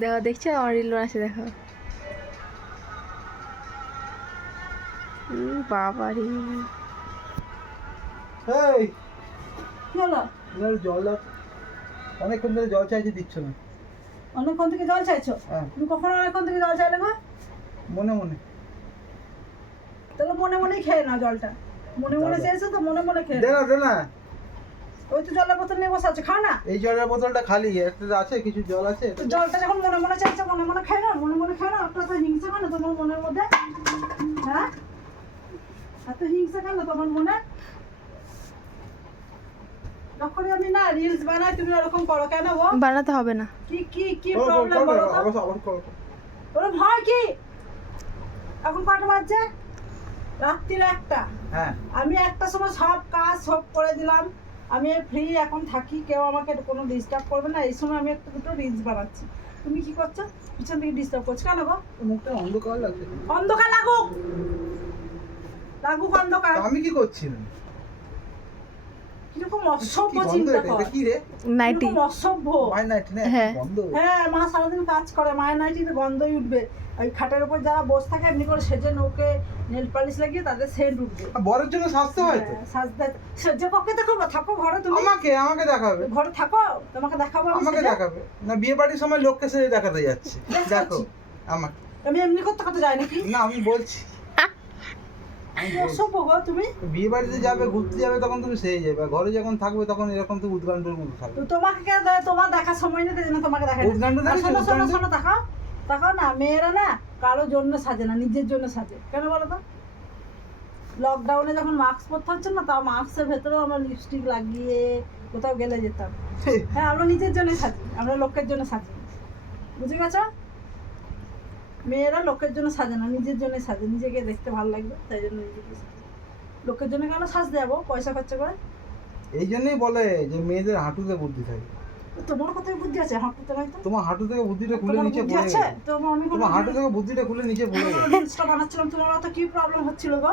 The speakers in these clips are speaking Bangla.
দেখো, দেখছো আমার রিল আছে, দেখো। বাবারে, এই কি হলো? জল দাও। অনেকক্ষণ ধরে জল চাইছি, দিচ্ছ না। অনেকক্ষণ থেকে জল চাইছো? হ্যাঁ। তুমি কখন অনেকক্ষণ থেকে জল চাইলে গো? মনে মনে। তাহলে মনে মনেই খেয়ে নাও জলটা। মনে মনে চেয়েছো তো মনে মনে খেয়ে দে নাও। না, দে না। ওই তো জলের বোতল নিয়ে বসে আছে, খাও না। এই জলের বোতলটা খালি, একটা আছে, কিছু জল আছে। তো জলটা যখন মনে মনে চাইছো মনে মনে খেয়ে নাও, মনে মনে খেয়ে নাও। একটা তো হিংসা কেন তোমার মনের মধ্যে? হ্যাঁ, এত হিংসা কেন তোমার মনে? যখনই আমি না রিলস বানাই তুমি ওরকম করো কেন গো? বানাতে হবে না। কি কি কি প্রবলেম বলো তো? ওর ভয় কি? এখন কটা বাজছে? রাত্রির 1টা। হ্যাঁ। আমি 1টার সময় সব কাজ সব করে দিলাম। আমি ফ্রি এখন থাকি, কেউ আমাকে কোনো ডিস্টার্ব করবে না। এই সময় আমি একটা দুটো রিলস বানাচ্ছি, তুমি কি করছো? পিছন থেকে ডিস্টার্ব করছো কেন গো? মুখটা অন্ধকার লাগছে। অন্ধকার লাগুক, লাগুক অন্ধকার। আমি কি করছিলাম? কিরকম অসভ্য চিন্তা কর। এটা কি রে? নাইটি। কিরকম অসভ্য। মাই নাইটি না? হ্যাঁ। বন্ধ। হ্যাঁ, মা সারাদিন কাজ করে, মায়ের নাইটিতে গন্ধই উঠবে। ওই খাটের উপর যারা বসে থাকে এমনি করে সেজে নৌকে নেল পালিশ লাগিয়ে তাদের সেন্ট উঠবে। বরের জন্য সাজতে হয় তো। হ্যাঁ, সাজতে সেজে ককে দেখো, থাকো ঘরে তুমি। আমাকে দেখাবে। ঘরে থাকো, তোমাকে দেখাবো আমি আমাকে সেজে? দেখাবে না, বিয়ে বাড়ির সময় লোককে সেজে দেখাতে যাচ্ছে। দেখো দেখাচ্ছি। আমাকে। আমি এমনি করতে করতে যাই নাকি? না, আমি বলছি। অসভ্য গো তুমি। বিয়ে বাড়িতে যাবে, ঘুরতে যাবে, তখন তুমি সেজে যাবে। ঘরে যখন থাকবে তখন এরকম তো উদ্গান্ডের মতো থাকবে। তো তোমাকে কে তোমার দেখার সময় নেই, তাই জন্য তোমাকে দেখাই না। উদ্গান্ড আর দেখিস? শোনো শোনো শোনো, তাকাও তাকাও না। মেয়েরা না কারোর জন্য সাজে না, নিজের জন্য সাজে। কেন বলো তো? লকডাউনে যখন মাস্ক পরতে হচ্ছে না, তাও মাস্কের ভেতরেও আমরা লিপস্টিক লাগিয়ে কোথাও গেলে যেতাম। হ্যাঁ, আমরা নিজের জন্যই সাজি, আমরা লোকের জন্য সাজি। বুঝে গেছো? মেয়েরা লোকের জন্য সাজে না, নিজের জন্য সাজে। নিজেকে দেখতে ভালো লাগবে তাই জন্য নিজেকে সাজে। লোকের জন্য কেন সাজতে যাবো পয়সা খরচা করে? এই জন্যই বলে যে মেয়েদের হাঁটুতে বুদ্ধি থাকে। তোমার কথাই বুদ্ধি আছে, হাঁটুতে নয় তো। তোমার হাঁটু থেকে বুদ্ধিটা খুলে তোমার নিচে বুদ্ধি পড়ে আছে? গেছে। আমি তোমার হাঁটু থেকে বুদ্ধিটা খুলে নিচে পড়ে গেছে। রিলসটা বানাচ্ছিলাম, তোমার তো কি প্রবলেম হচ্ছিল গো?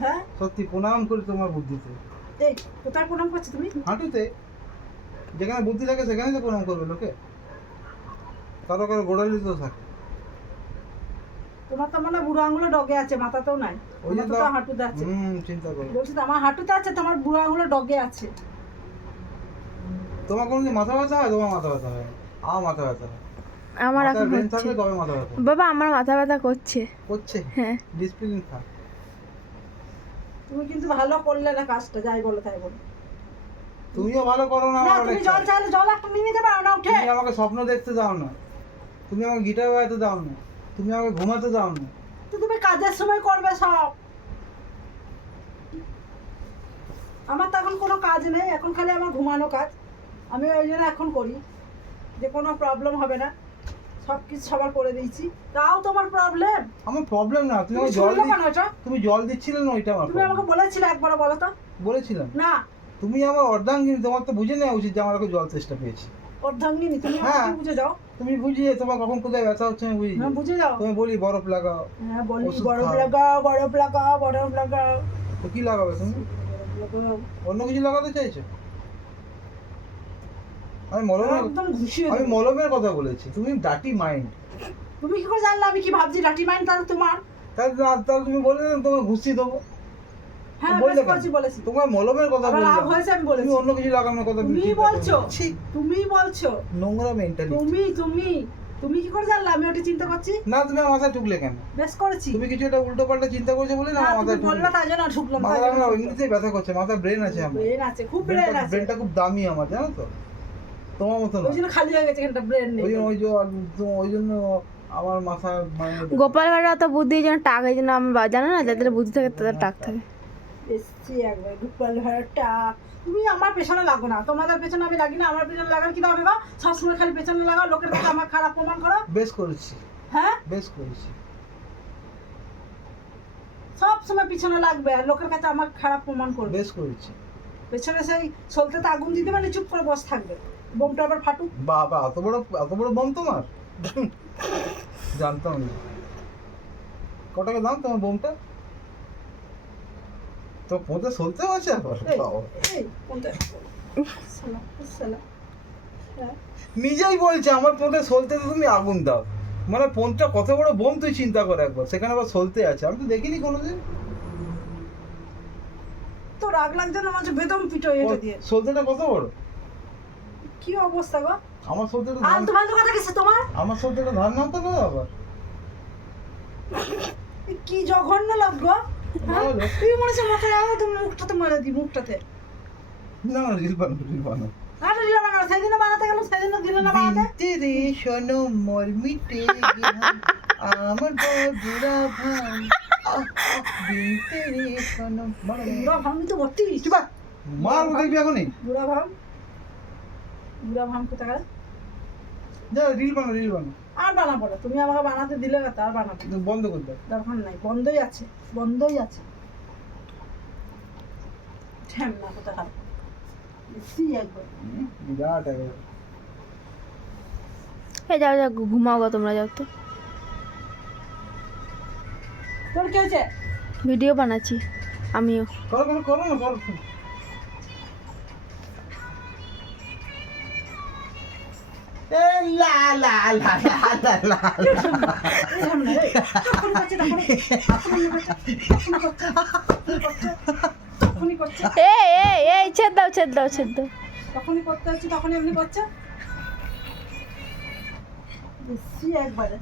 হ্যাঁ, সত্যি প্রণাম করি তোমার বুদ্ধিতে। এই কোথায় প্রণাম করছো তুমি? হাঁটুতে যেখানে বুদ্ধি থাকে সেখানেই তো প্রণাম করবে লোকে। কারো কারো গোড়ালি তো থাকে। তোমার তো মানে বুড়ো আঙুলে ডগে আছে, মাথাতেও নাই। ওই তোমার জন্য তো হাঁটুতে আছে। চিন্তা করো। বলছি তো আমার হাঁটুতে আছে, তোমার বুড়ো আঙুলে ডগে আছে। তোমার কোনোদিন মাথা ব্যথা হয়? তোমার মাথা ব্যথা হয়? আমার মাথা ব্যথা হয়। আমার এখন ব্রেন হচ্ছে। থাকলে তবে মাথা ব্যথা বাবা, আমার মাথা ব্যথা করছে। করছে। হ্যাঁ। ডিসপ্লিন থাক। তুমি কিন্তু ভালো করলে না কাজটা, যাই বলো তাই বলো। তুমিও ভালো করো না, না, আমার তুমি অনেক জল চাই। চাইলে জল একটা নিয়ে নিতে পারো না উঠে। তুমি আমাকে স্বপ্ন দেখতে দাও না, তুমি আমাকে গিটার বাজাতে দাও না, তুমি আমাকে ঘুমাতে দাও না। তো তুমি কাজের সময় করবে সব। আমার তো এখন কোনো কাজ নেই, এখন খালি আমার ঘুমানো কাজ। আমি ওই জন্য এখন করি যে কোনো প্রবলেম হবে না, সব কিছু সবার করে দিয়েছি। তাও তোমার প্রবলেম। আমার প্রবলেম না, তুমি আমাকে শুনলে কেন এটা? তুমি জল দিচ্ছিলে না, ওইটা আমার তুমি আমাকে problem। বলেছিলে একবার, বলো তো। বলেছিলাম। না, তুমি আমার অর্ধাঙ্গিনী, তোমার তো বুঝে নেওয়া উচিত যে আমার জল চেষ্টা পেয়েছি। অর্ধাঙ্গিনী তুমি হ্যাঁ। আমাকে বুঝে যাও। তুমি বুঝিয়ে তোমার কখন কোথায় ব্যথা হচ্ছে আমি বুঝি। হ্যাঁ, বুঝে যাও। তুমি বলি বরফ লাগাও। হ্যাঁ, বলি ওষুধ বরফ খাও। লাগাও, বরফ লাগাও, বরফ লাগাও। তো কি লাগাবে তুমি? বরফ লাগাও। অন্য কিছু লাগাতে চাইছো? আমি মলমের একদম ঘুষিয়ে আমি দেবো। মলমের কথা বলেছি, তুমি ডাটি মাইন্ড। তুমি কি করে জানলে আমি কি ভাবছি? ডাটি মাইন্ড তাহলে তোমার। তাহলে তুমি বললে না তোমাকে ঘুষি দেবো। হ্যাঁ, বললে বেশ কেন? করেছি, বলেছি। তোমার মলমের কথা আবার বললাম। রাগ হয়েছে আমি বলেছি। তুমি অন্য কিছু লাগানোর কথা তুমি চিন্তা বলছো, করো। ছি, তুমি বলছো। নোংরা মেন্টালিটি। তুমি তুমি তুমি কি করে জানলে আমি ওটা চিন্তা করছি? না, তুমি আমার মাথায় ঢুকলে কেন? বেশ করেছি। তুমি কিছু একটা উল্টো পাল্টা চিন্তা করছো বলে না না, আমার তুমি মাথায় বললে ঢুকলে। তাই জন্য ঢুকলাম। মাথা না, এমনিতেই ব্যথা করছে, মাথায় ব্রেন আছে আমার। ব্রেন আছে, খুব ব্রেন আছে। ব্রেনটা খুব দামি আমার, জানো তো? তোমার মতো না। ওই জন্য খালি হয়ে গেছে, এখানটা ব্রেন নেই। ওই জন্য আমার মাথা মানে গোপাল ভাড়া অত বুদ্ধি যেন টাক, এই জন্য আমার জানো না, যাদের বুদ্ধি থাকে তাদের টাক থাকে। এসছি একবার গোপাল ভাড়াটা। তুমি আমার পেছনে লাগো না, তোমাদের পেছনে আমি লাগি না। আমার পেছনে লাগার কি দরকার? সবসময় খালি পেছনে লাগাও, লোকের কাছে আমার খারাপ প্রমাণ করো। বেশ করেছি, হ্যাঁ, বেশ করেছি। সব সময় পিছনে লাগবে আর লোকের কাছে আমার খারাপ প্রমাণ করবে। বেশ করেছি। পেছনে সেই সলতেতে আগুন দিতে মানে চুপ করে বসে থাকবে, বোমটা আবার ফাটুক। বাবা, এত বড় বোম তোমার? জানতাম না। কত টাকা দাম তোমার বোমটা? তো পৌঁছে চলতেও আছে আবার। এই, এই, কোনটা? শালা, শালা। হ্যাঁ। নিজেই বলছে আমার ফোনটা সলতেতে তুমি আগুন দাও, মানে ফোনটা কত বড় বোম তুই চিন্তা কর একবার, সেখানে আবার সলতে আছে, আমি তো দেখিনি কোনোদিন। তো রাগ লাগছে না মাঝে বেদম পিটো এটা দিয়ে। সলতেটা কত বড়, কি অবস্থা গো? আমার সলতেটা আর তোমার কথা কিছু তোমার আমার সলতেটা ধান নামতো না আবার। এ কি জঘন্য লোক গো। হ্যাঁ? বলো। তুই মনে হচ্ছে মাথায় আও তুমি মুখটাতে মেরে দি মুখটাতে। না রিল বানাবো রিল বানাবো। আর দিল না কেন? সেদিনও বানাতে গেল সেদিনও দিল না বানাতে। তেরে শোনো মর মিটে আমার বড়ুরা ভাই দিন তেরে শোনো বুড়া ভাঙি তো বত্রিশ। চুপ মার দেখবি এখনই, বুড়া ভাঙ। বুড়া ভাঙ কোথায় গেল? যা রিল বানা রিল বানা, আর বানাবো না, তুমি আমাকে বানাতে দিলে না, তার বানাবো না। বন্ধ করে দাও। দরকার নাই, বন্ধই আছে, বন্ধই আছে। ঠ্যাম না কোথায় খারাপ দেখছি একবার। বিরাট একেবারে। এই যাও যাও ঘুমাও গো, তোমরা যাও তো, তোর কি হয়েছে? ভিডিও বানাচ্ছি আমিও। করো করো করো না করো। এ লা লা লা লা লা এই ঠ্যাম না, এই। তখনই করছে, তখনই করছে। এই ছেদ দাও ছেদ দাও ছেদ দাও। তখনই করতে হচ্ছে, তখনই এমনি করছে। দেখছি একবারে।